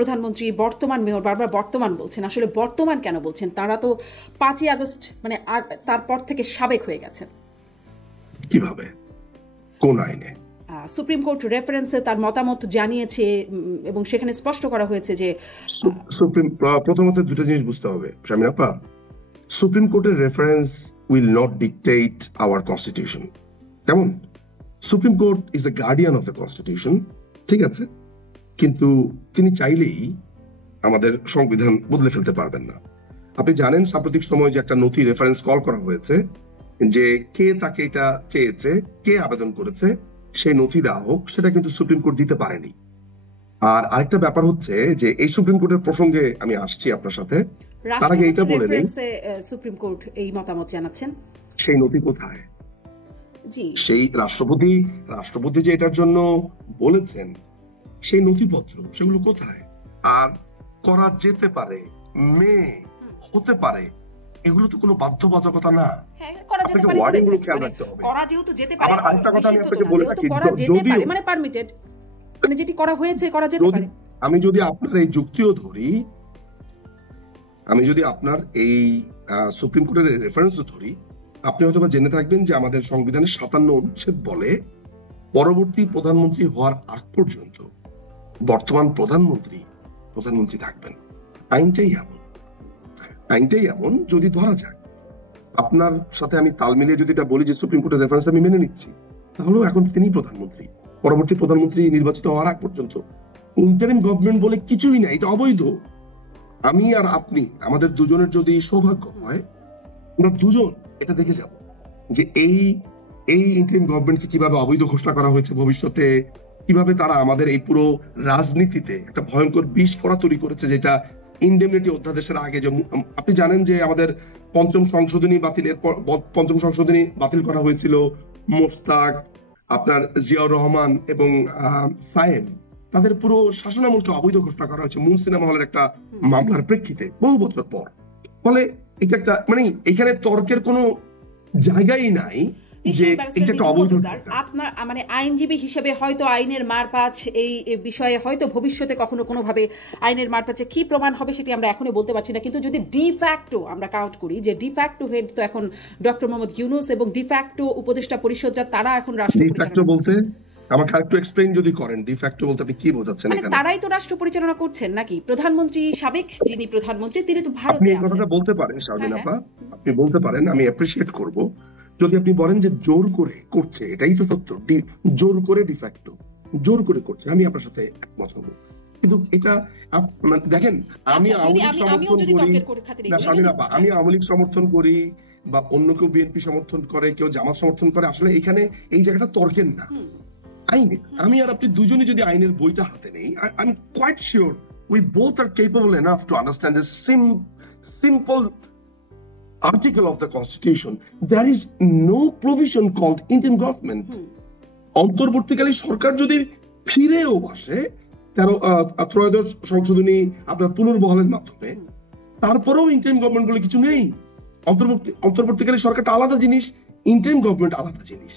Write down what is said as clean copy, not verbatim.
প্রধানমন্ত্রী, বর্তমান মেয়র বারবার বর্তমান বলছেন, আসলে বর্তমান কেন বলছেন? তারা তো 5ই আগস্ট মানে আর তারপর থেকে সাবেক হয়ে গেছেন। কিভাবে, কোন আইনে? সুপ্রিম কোর্ট রেফারেন্সে তার মতামত জানিয়েছে এবং সেখানে স্পষ্ট করা হয়েছে যে প্রথমত দুটো জিনিস বুঝতে হবে শামিন আপা, সুপ্রিম কোর্টের reference will not dictate our constitution. কেমন? Supreme court is a guardian of the constitution, ঠিক আছে, কিন্তু তিনি চাইলেই আমাদের সংবিধান বদলে ফেলতে পারবেন না। আপনি জানেন সাম্প্রতিক সময়ে যে একটা নথি রেফারেন্স কল করা হয়েছে, যে কে তাকে এটা চেয়েছে, কে আবেদন করেছে, সেই নথি দেওয়া হোক, সেটা কিন্তু সুপ্রিম কোর্ট দিতে পারেনি। আর আরেকটা ব্যাপার হচ্ছে যে এই সুপ্রিম কোর্টের প্রসঙ্গে আমি আসছি আপনার সাথে, তার আগে এটা বলে নেই সুপ্রিম কোর্ট এই মতামত জানাচ্ছেন, সেই নথি কোথায়? সেই রাষ্ট্রপতি যে এটার জন্য বলেছেন, সেই নথিপত্র সেগুলো কোথায়? আর করা যেতে পারে, হতে পারে, এগুলো তো কোনো বাধ্যবাধকতা না। আপনাকে ওয়ার্ডিং গুলো খেয়াল রাখতে হবে। আবার আরেকটা কথা আমি আপনাকে বলে রাখি, যদিও মানে পারমিটেড, মানে যেটি করা হয়েছে করা যেতে পারে। আমি যদি আপনার এই যুক্তিও ধরি, আমি যদি আপনার এই সুপ্রিম কোর্টের রেফারেন্সও ধরি, আপনি হয়তো জেনে থাকবেন যে আমাদের সংবিধানের 57 অনুচ্ছেদ বলে পরবর্তী প্রধানমন্ত্রী হওয়ার আগ পর্যন্ত বর্তমান প্রধানমন্ত্রী থাকবেন। আইনটাই এমন যদি ধরা যাক, আপনার সাথে আমি তাল মিলিয়ে যদি এটা বলি যে সুপ্রিম কোর্টের রেফারেন্স আমি মেনে নিচ্ছি, তাহলেও এখন তিনি প্রধানমন্ত্রী, পরবর্তী প্রধানমন্ত্রী নির্বাচিত হওয়ার আগ পর্যন্ত। ইন্টারিম গভর্নমেন্ট বলে কিছুই না, এটা অবৈধ। আমি আর আপনি, আমাদের দুজনের যদি সৌভাগ্য হয়, আমরা দুজন এটা দেখে যাব যে এই ইন্টারিম গভর্নমেন্টকে কিভাবে অবৈধ ঘোষণা করা হয়েছে, ভবিষ্যতে কিভাবে তারা আমাদের এই পুরো রাজনীতিতে একটা ভয়ঙ্কর বিষ ফোড়া তৈরি করেছে, যেটা ইনডেমনিটি অধ্যাদেশের আগে। আপনি জানেন যে আমাদের পঞ্চম সংশোধনী বাতিল করা হয়েছিল। মোস্তাক, আপনার জিয়াউর রহমান এবং সায়েম, তাদের পুরো শাসনামলকে অবৈধ ঘোষণা করা হয়েছে মুন সিনেমা হলের একটা মামলার প্রেক্ষিতে বহু বছর পর। ফলে এটা একটা মানে এখানে তর্কের কোনো জায়গাই নাই যে এটা একটা অবৈধ। আপনার মানে আইনজীবী হিসেবে হয়তো আইনের মারপ্যাচ এই বিষয়ে হয়তো ভবিষ্যতে কখনো কোনোভাবে আইনের মারপ্যাচে কি প্রমাণ হবে সেটি আমরা এখনই বলতে পারছি না, কিন্তু যদি ডিফ্যাক্টো আমরা কাউন্ট করি যে ডিফ্যাক্টো হেড তো এখন ডক্টর মোহাম্মদ ইউনূস এবং ডিফ্যাক্টো উপদেষ্টা পরিষদ তারা এখন রাষ্ট্র বলতে আমাকে আরেকটু এক্সপ্লেইন যদি করেন, ডিফ্যাক্টো বলতে আপনি কি বোঝাচ্ছেন? মানে তারাই তো রাষ্ট্র পরিচালনা করছেন নাকি? প্রধানমন্ত্রী, সাবেক যিনি প্রধানমন্ত্রী তিনি তো ভারতে। আপনি এই কথাটা বলতে পারেন শারমিন আপা, আপনি বলতে পারেন, আমি অ্যাপ্রিশিয়েট করব যদি আপনি বলেন যে জোর করে করছে, এটাই তো সত্য, জোর করে ডিফ্যাক্টো জোর করে করছে, আমি আপনার সাথে একমত হব। কিন্তু এটা দেখেন, আমি আওয়ামী লীগ সমর্থন করি বা অন্য কেউ বিএনপি সমর্থন করে, কেউ জামাত সমর্থন করে, আসলে এখানে এই জায়গাটা তর্কের না, আইনে। আমি আর আপনি দুজনই যদি আইনের বইটা হাতে নেই, I am quite sure we both are capable enough to understand the simple article of the constitution. There is no provision called interim government. অন্তর্বর্তীকালীন সরকার যদি ফিরেও আসে ত্রয়োদশ সংশোধনী আপনার পুনর্বহালের মাধ্যমে, তারপরেও ইন্টারিম গভর্নমেন্ট বলে কিছু নেই। অন্তর্বর্তীকালীন সরকারটা আলাদা জিনিস, ইন্টারিম গভর্নমেন্ট আলাদা জিনিস।